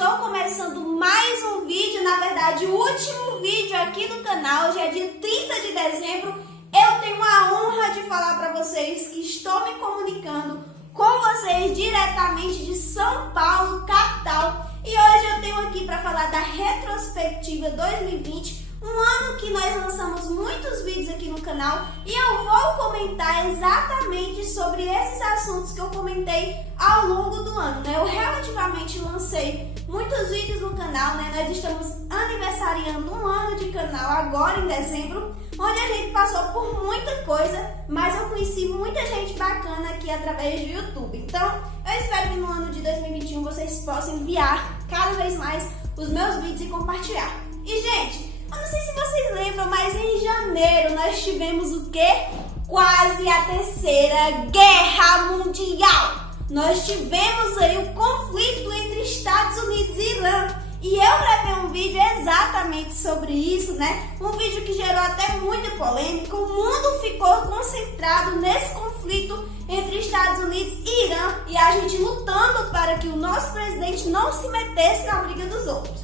estou começando mais um vídeo, na verdade o último vídeo aqui no canal. Hoje é dia 30 de dezembro. Eu tenho a honra de falar para vocês que estou me comunicando com vocês diretamente de São Paulo, capital. E hoje eu tenho aqui para falar da retrospectiva 2020, um ano que nós lançamos muitos vídeos aqui no canal, e eu vou comentar exatamente sobre esses assuntos que eu comentei ao longo do ano, né? Eu relativamente lancei muitos vídeos no canal, né? Nós estamos aniversariando um ano de canal agora em dezembro, onde a gente passou por muita coisa, mas eu conheci muita gente bacana aqui através do YouTube. Então, eu espero que no ano de 2021 vocês possam enviar cada vez mais os meus vídeos e compartilhar. E, gente, eu não sei se vocês lembram, mas em janeiro nós tivemos o quê? Quase a Terceira Guerra Mundial. Nós tivemos aí o conflito entre Estados Unidos e Irã. E eu gravei um vídeo exatamente sobre isso, né? Um vídeo que gerou até muita polêmica. O mundo ficou concentrado nesse conflito entre Estados Unidos e Irã, e a gente lutando para que o nosso presidente não se metesse na briga dos outros.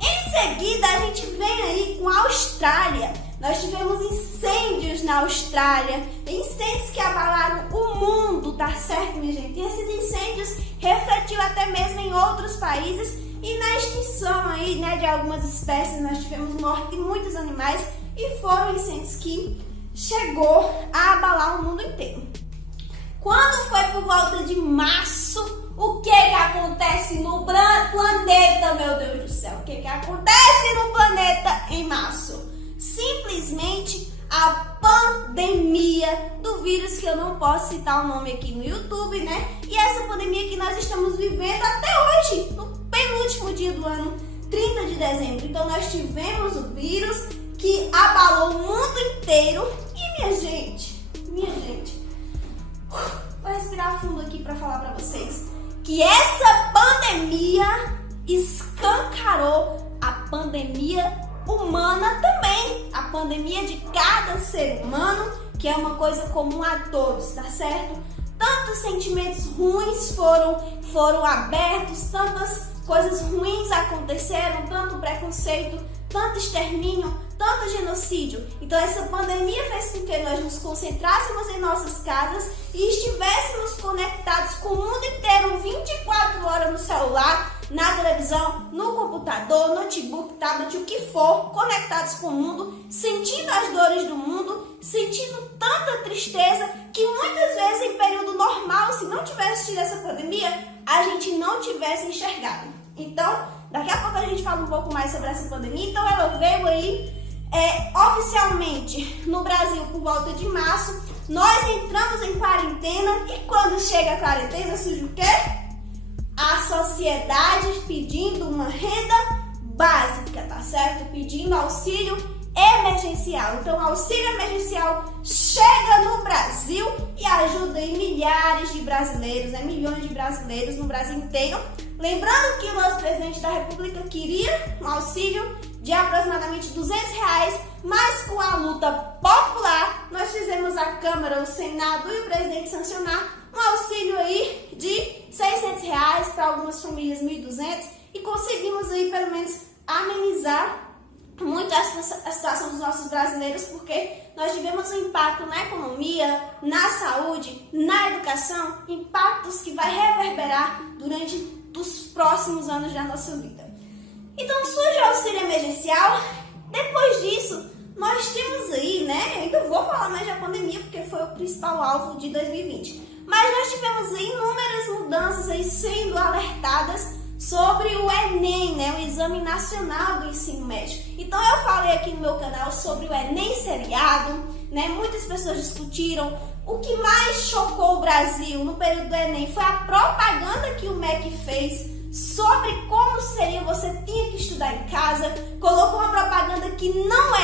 Em seguida, a gente vem aí com a Austrália. Nós tivemos incêndios na Austrália, incêndios que abalaram o mundo, tá certo, minha gente? E esses incêndios refletiram até mesmo em outros países, e na extinção aí, né, de algumas espécies, nós tivemos morte de muitos animais, e foram incêndios que chegou a abalar o mundo inteiro. Quando foi por volta de março, o que acontece no planeta, meu Deus do céu? O que acontece no planeta em março? Simplesmente a pandemia do vírus, que eu não posso citar o nome aqui no YouTube, né? E essa pandemia que nós estamos vivendo até hoje, no penúltimo dia do ano, 30 de dezembro. Então nós tivemos o vírus que abalou o mundo inteiro. E minha gente, vou respirar fundo aqui para falar para vocês que essa pandemia escancarou a pandemia humana também, a pandemia de cada ser humano, que é uma coisa comum a todos, tá certo? Tantos sentimentos ruins foram abertos, tantas coisas ruins aconteceram, tanto preconceito, tanto extermínio, tanto genocídio. Então essa pandemia fez com que nós nos concentrássemos em nossas casas e estivéssemos conectados com o mundo inteiro 24 horas no celular, na televisão, no computador, notebook, tablet, o que for, conectados com o mundo, sentindo as dores do mundo, sentindo tanta tristeza que muitas vezes em período normal, se não tivesse tido essa pandemia, a gente não tivesse enxergado. Então, daqui a pouco a gente fala um pouco mais sobre essa pandemia. Então ela veio aí oficialmente no Brasil por volta de março. Nós entramos em quarentena, e quando chega a quarentena surge o quê? A sociedade pedindo uma renda básica, tá certo? Pedindo auxílio emergencial. Então, o auxílio emergencial chega no Brasil e ajuda aí milhares de brasileiros, né? Milhões de brasileiros no Brasil inteiro. Lembrando que o nosso presidente da República queria um auxílio de aproximadamente R$200, mas com a luta popular, nós fizemos a Câmara, o Senado e o presidente sancionar um auxílio aí de R$600, para algumas famílias R$1.200, e conseguimos aí pelo menos amenizar muito a situação dos nossos brasileiros, porque nós tivemos um impacto na economia, na saúde, na educação, impactos que vai reverberar durante os próximos anos da nossa vida. Então surge o auxílio emergencial. Depois disso, nós temos aí, né, eu ainda vou falar mais da pandemia, porque foi o principal alvo de 2020, mas nós tivemos aí inúmeras mudanças aí sendo alertadas sobre o Enem, né, o Exame Nacional do Ensino Médio. Então eu falei aqui no meu canal sobre o Enem seriado, né, muitas pessoas discutiram. O que mais chocou o Brasil no período do Enem foi a propaganda que o MEC fez sobre como seria, você tinha que estudar em casa. Colocou uma propaganda que não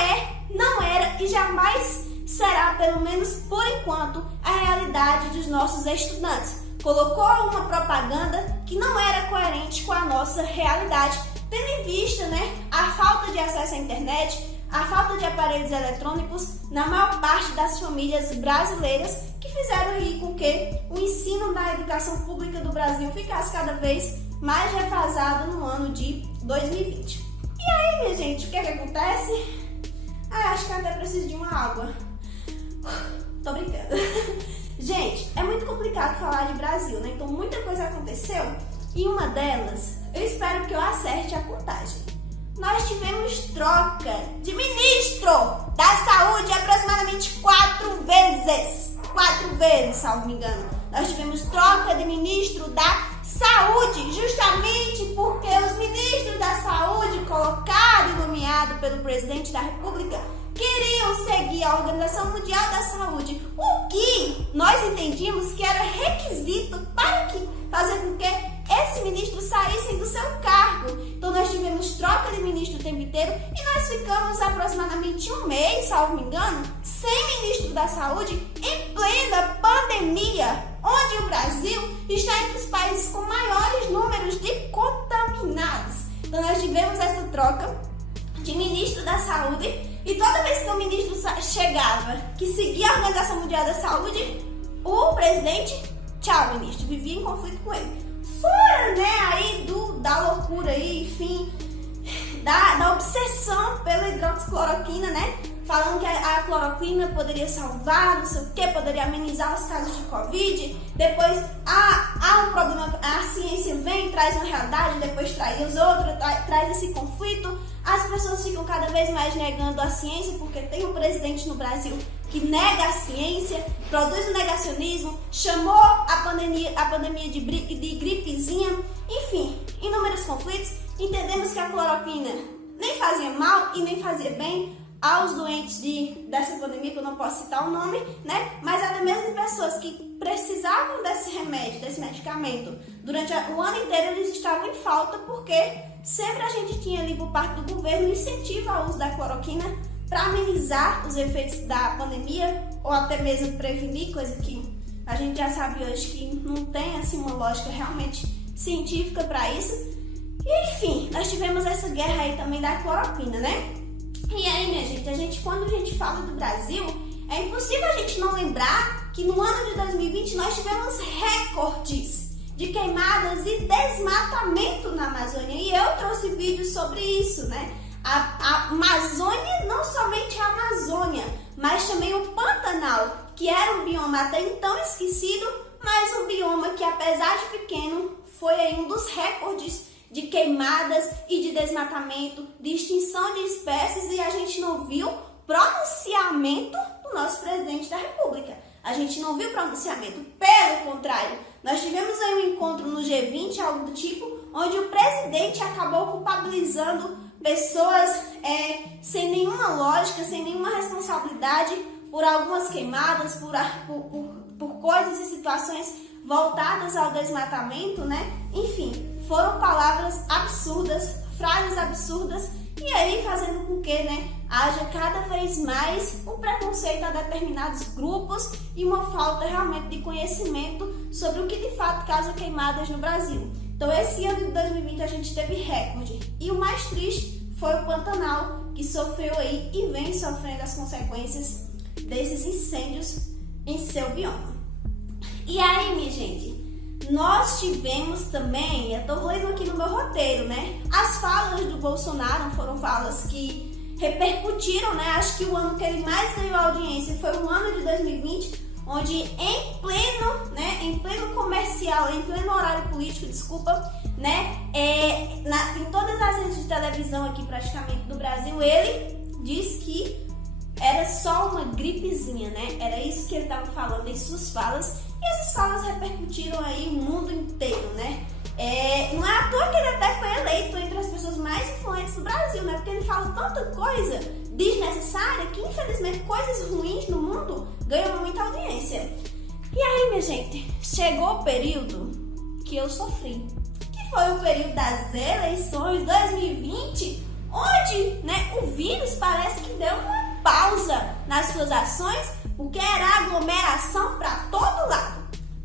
era e jamais será, pelo menos por enquanto, a realidade dos nossos estudantes. Colocou uma propaganda que não era coerente com a nossa realidade, tendo em vista, né, a falta de acesso à internet, a falta de aparelhos eletrônicos na maior parte das famílias brasileiras, que fizeram aí com que o ensino da educação pública do Brasil ficasse cada vez mais defasado no ano de 2020. E aí, minha gente, o que acontece? Acho que eu até preciso de uma água. Tô brincando. Gente, é muito complicado falar de Brasil, né? Então muita coisa aconteceu e uma delas, eu espero que eu acerte a contagem. Nós tivemos troca de ministro da saúde aproximadamente 4 vezes. 4 vezes, salvo me engano. Nós tivemos troca de ministro da saúde, justamente porque os ministros da saúde, colocados e nomeados pelo presidente da República, queriam seguir a Organização Mundial da Saúde, o que nós entendíamos que era requisito para fazer com que esses ministros saíssem do seu cargo. Então nós tivemos troca de ministro o tempo inteiro e nós ficamos aproximadamente um mês, salvo me engano, sem ministro da saúde em plena pandemia, onde o Brasil está entre os países com maiores números de contaminados. Então nós tivemos essa troca de ministro da saúde e toda vez que o ministro chegava, que seguia a Organização Mundial da Saúde, o presidente, tchau ministro, vivia em conflito com ele. Fora, né, aí da loucura aí, enfim, da obsessão pela hidroxicloroquina, né? Falando que a cloroquina poderia salvar, não sei o que, poderia amenizar os casos de Covid. Depois há um problema, a ciência vem, traz uma realidade, depois traz outra, traz esse conflito. As pessoas ficam cada vez mais negando a ciência, porque tem um presidente no Brasil que nega a ciência, produz o negacionismo, chamou a pandemia de gripezinha, enfim, inúmeros conflitos. Entendemos que a cloroquina nem fazia mal e nem fazia bem aos doentes dessa pandemia, que eu não posso citar o nome, né? Mas até mesmo pessoas que precisavam desse remédio, desse medicamento, durante o ano inteiro eles estavam em falta, porque sempre a gente tinha ali por parte do governo incentivo ao uso da cloroquina para amenizar os efeitos da pandemia ou até mesmo prevenir, coisa que a gente já sabe hoje que não tem assim uma lógica realmente científica para isso. E enfim, nós tivemos essa guerra aí também da cloroquina, né? E aí, minha gente, quando a gente fala do Brasil, é impossível a gente não lembrar que no ano de 2020 nós tivemos recordes de queimadas e desmatamento na Amazônia. E eu trouxe vídeos sobre isso, né? A Amazônia, não somente a Amazônia, mas também o Pantanal, que era um bioma até então esquecido, mas um bioma que, apesar de pequeno, foi aí um dos recordes de queimadas e de desmatamento, de extinção de espécies, e a gente não viu pronunciamento do nosso presidente da República. A gente não viu pronunciamento, pelo contrário, nós tivemos aí um encontro no G20, algo do tipo, onde o presidente acabou culpabilizando pessoas sem nenhuma lógica, sem nenhuma responsabilidade por algumas queimadas, por coisas e situações voltadas ao desmatamento, né? Enfim, foram palavras absurdas, frases absurdas, e aí fazendo com que, né, haja cada vez mais um preconceito a determinados grupos e uma falta realmente de conhecimento sobre o que de fato causa queimadas no Brasil. Então esse ano de 2020 a gente teve recorde, e o mais triste foi o Pantanal, que sofreu aí e vem sofrendo as consequências desses incêndios em seu bioma. E aí, minha gente, nós tivemos também, eu tô lendo aqui no meu roteiro, né? As falas do Bolsonaro foram falas que repercutiram, né? Acho que o ano que ele mais ganhou audiência foi o ano de 2020, onde em pleno comercial, em pleno horário político, né? Em todas as redes de televisão aqui praticamente do Brasil, ele disse que era só uma gripezinha, né? Era isso que ele estava falando em suas falas. E essas falas repercutiram aí o mundo inteiro, né? Não é à toa que ele até foi eleito entre as pessoas mais influentes do Brasil, né? Porque ele fala tanta coisa desnecessária que, infelizmente, coisas ruins no mundo ganham muita audiência. E aí, minha gente, chegou o período que eu sofri, que foi o período das eleições 2020, onde, né, o vírus parece que deu uma pausa nas suas ações, porque era aglomeração para todo lado.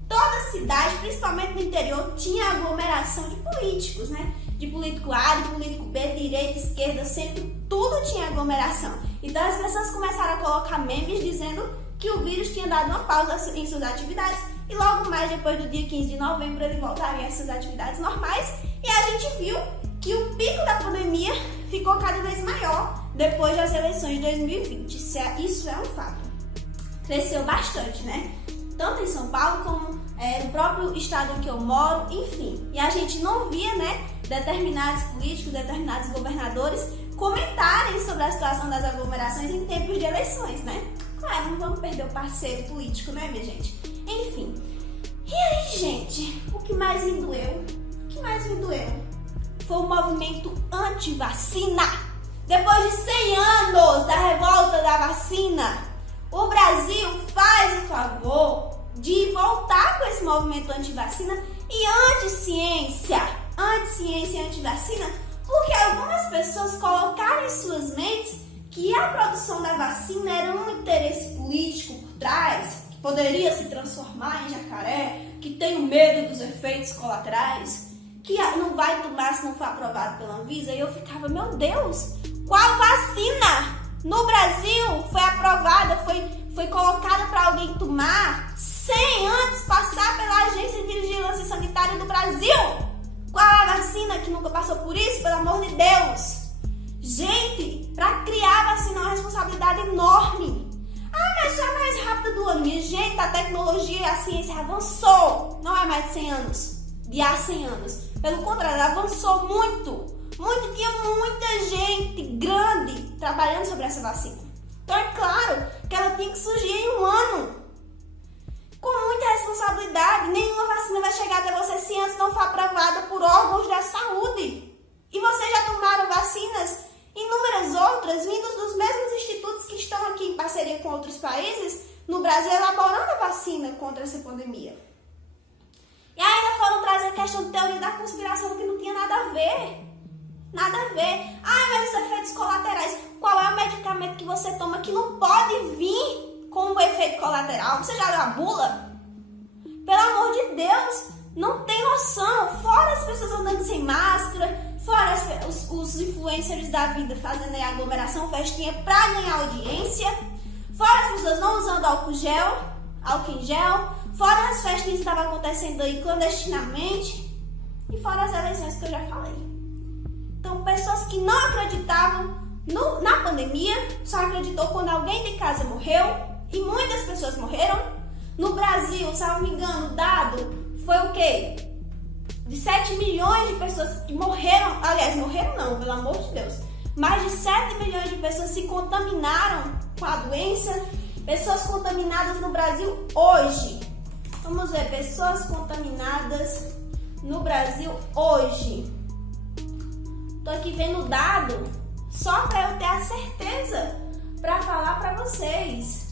Toda cidade, principalmente no interior, tinha aglomeração de políticos, né? De político A, de político B, direita, esquerda, centro, tudo tinha aglomeração. Então as pessoas começaram a colocar memes dizendo que o vírus tinha dado uma pausa em suas atividades, e logo mais depois do dia 15 de novembro ele voltaria às suas atividades normais. E a gente viu que o pico da pandemia ficou cada vez maior depois das eleições de 2020. Isso é um fato. Cresceu bastante, né? Tanto em São Paulo como no próprio estado em que eu moro, enfim. E a gente não via, né, determinados políticos, determinados governadores comentarem sobre a situação das aglomerações em tempos de eleições, né? Claro, não vamos perder o parceiro político, né, minha gente? Enfim. E aí, gente, o que mais me doeu? Foi o movimento anti-vacina. Depois de 100 anos da revolta da vacina, o Brasil faz o favor de voltar com esse movimento anti-vacina e anti-ciência e anti-vacina, porque algumas pessoas colocaram em suas mentes que a produção da vacina era um interesse político por trás, que poderia se transformar em jacaré, que tem o medo dos efeitos colaterais, que não vai tomar se não for aprovado pela Anvisa. E eu ficava, meu Deus, qual vacina no Brasil foi aprovada, foi colocada para alguém tomar sem antes passar pela Agência de Vigilância Sanitária do Brasil? Qual a vacina que nunca passou por isso, pelo amor de Deus? Gente, para criar a vacina é uma responsabilidade enorme. Mas é a mais rápida do ano. Minha gente, a tecnologia e a ciência avançou. Não é mais de 100 anos, de há 100 anos. Pelo contrário, avançou muito. Tinha muita gente grande trabalhando sobre essa vacina. Então é claro que ela tinha que surgir em um ano. Com muita responsabilidade. Nenhuma vacina vai chegar até você se antes não for aprovada por órgãos da saúde. E vocês já tomaram vacinas, inúmeras outras, vindas dos mesmos institutos que estão aqui em parceria com outros países no Brasil, elaborando a vacina contra essa pandemia. E ainda foram trazer a questão de teoria da conspiração, que não tinha nada a ver. Nada a ver. Mas os efeitos colaterais. Qual é o medicamento que você toma que não pode vir com o efeito colateral? Você já leu a bula? Pelo amor de Deus, não tem noção. Fora as pessoas andando sem máscara, fora os influencers da vida fazendo aglomeração, festinha pra ganhar audiência, fora as pessoas não usando álcool em gel, fora as festinhas que estavam acontecendo aí clandestinamente, e fora as eleições que eu já falei. Então, pessoas que não acreditavam na pandemia, só acreditou quando alguém de casa morreu, e muitas pessoas morreram. No Brasil, se eu não me engano, o dado foi o quê? De 7 milhões de pessoas que morreram, aliás, morreram não, pelo amor de Deus. Mais de 7 milhões de pessoas se contaminaram com a doença. Pessoas contaminadas no Brasil hoje. Vamos ver, pessoas contaminadas no Brasil hoje. Tô aqui vendo o dado só para eu ter a certeza para falar para vocês.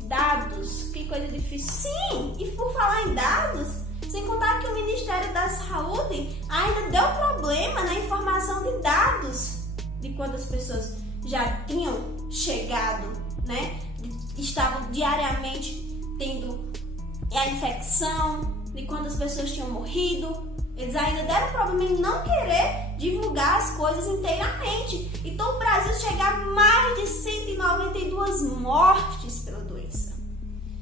Dados, que coisa difícil. Sim, e por falar em dados, sem contar que o Ministério da Saúde ainda deu problema na informação de dados de quantas pessoas já tinham chegado, né? Estavam diariamente tendo a infecção, de quantas pessoas tinham morrido. Eles ainda deram problema em não querer divulgar as coisas inteiramente. Então o Brasil chega a mais de 192 mortes pela doença.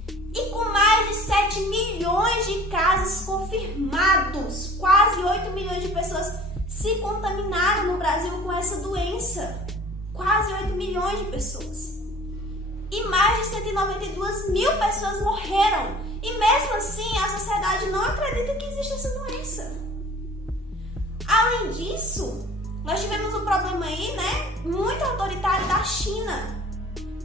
E com mais de 7 milhões de casos confirmados, quase 8 milhões de pessoas se contaminaram no Brasil com essa doença. Quase 8 milhões de pessoas. E mais de 192 mil pessoas morreram. E mesmo assim, a sociedade não acredita que existe essa doença. Além disso, nós tivemos um problema aí, né? Muito autoritário da China.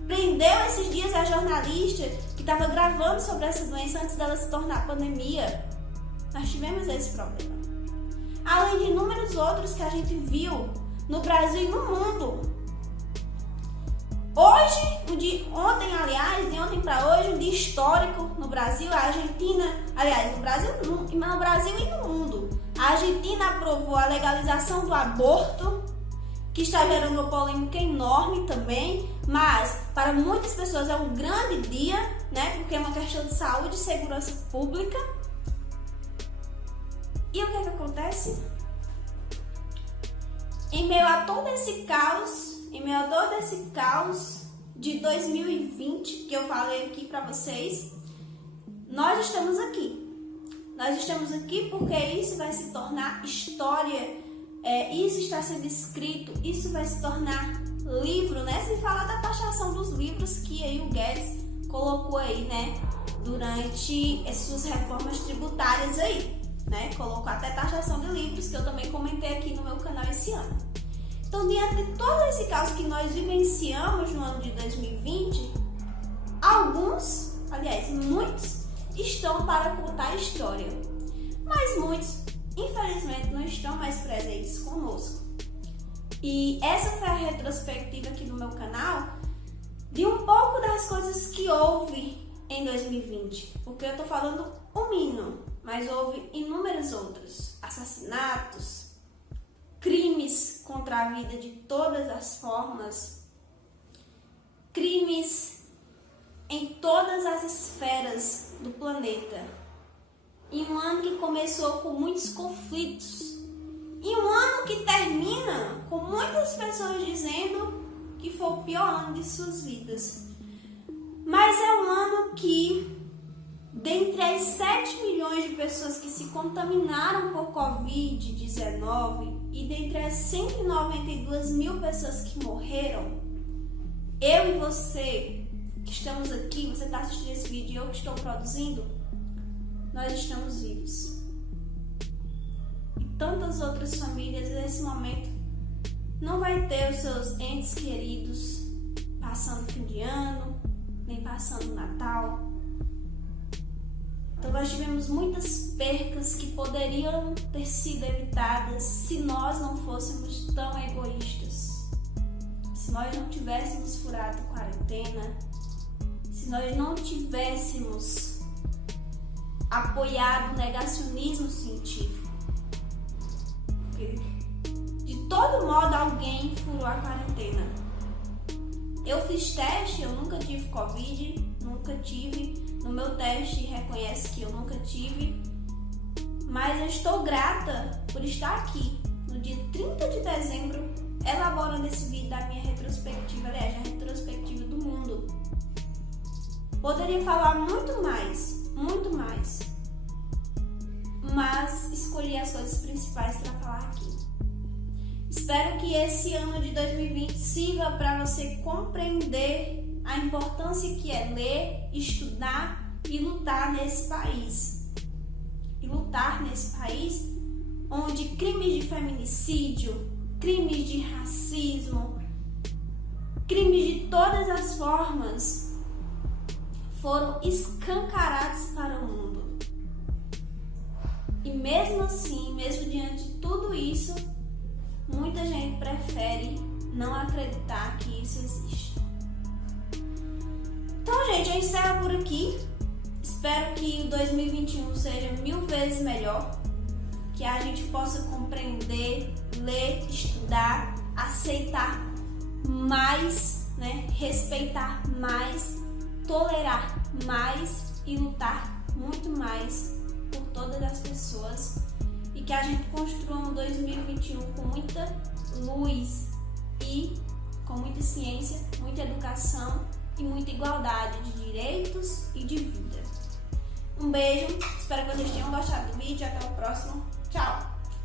Prendeu esses dias a jornalista que estava gravando sobre essa doença antes dela se tornar pandemia. Nós tivemos esse problema. Além de inúmeros outros que a gente viu no Brasil e no mundo. Hoje, de ontem para hoje, um dia histórico no Brasil, a Argentina, aliás, no Brasil e no mundo. A Argentina aprovou a legalização do aborto, que está gerando uma polêmica enorme também, mas para muitas pessoas é um grande dia, né? Porque é uma questão de saúde e segurança pública. E o que acontece? Em meio a todo esse caos de 2020 que eu falei aqui para vocês, nós estamos aqui Nós estamos aqui porque isso vai se tornar história, isso está sendo escrito, isso vai se tornar livro, né? Sem falar da taxação dos livros que aí o Guedes colocou aí, né? Durante as suas reformas tributárias aí, né? Colocou até taxação de livros, que eu também comentei aqui no meu canal esse ano. Então, diante de todo esse caos que nós vivenciamos no ano de 2020, alguns, aliás, muitos, estão para contar a história. Mas muitos, infelizmente, não estão mais presentes conosco. E essa foi a retrospectiva aqui no meu canal de um pouco das coisas que houve em 2020. Porque eu tô falando um mínimo, mas houve inúmeros outros. Assassinatos, crimes contra a vida de todas as formas, crimes em todas as esferas do planeta. Em um ano que começou com muitos conflitos. E um ano que termina com muitas pessoas dizendo que foi o pior ano de suas vidas. Mas é um ano que, dentre as 7 milhões de pessoas que se contaminaram por Covid-19 e dentre as 192 mil pessoas que morreram, eu e você que estamos aqui, você está assistindo esse vídeo e eu que estou produzindo, nós estamos vivos. E tantas outras famílias nesse momento não vai ter os seus entes queridos passando fim de ano, nem passando Natal. Então nós tivemos muitas percas que poderiam ter sido evitadas se nós não fôssemos tão egoístas. Se nós não tivéssemos furado quarentena, se nós não tivéssemos apoiado o negacionismo científico. Porque de todo modo alguém furou a quarentena. Eu fiz teste, eu nunca tive Covid, nunca tive. No meu teste reconhece que eu nunca tive. Mas eu estou grata por estar aqui no dia 30 de dezembro elaborando esse vídeo da minha retrospectiva, aliás, a retrospectiva do mundo. Poderia falar muito mais, mas escolhi as coisas principais para falar aqui. Espero que esse ano de 2020 sirva para você compreender a importância que é ler, estudar e lutar nesse país. E lutar nesse país onde crimes de feminicídio, crimes de racismo, crimes de todas as formas foram escancarados para o mundo. E mesmo assim, mesmo diante de tudo isso, muita gente prefere não acreditar que isso existe. Então, gente, eu encerro por aqui. Espero que o 2021 seja 1000 vezes melhor. Que a gente possa compreender, ler, estudar, aceitar mais, né? Respeitar mais, tolerar mais e lutar muito mais por todas as pessoas. E que a gente construa um 2021 com muita luz e com muita ciência, muita educação e muita igualdade de direitos e de vida. Um beijo, espero que vocês tenham gostado do vídeo. Até o próximo. Tchau!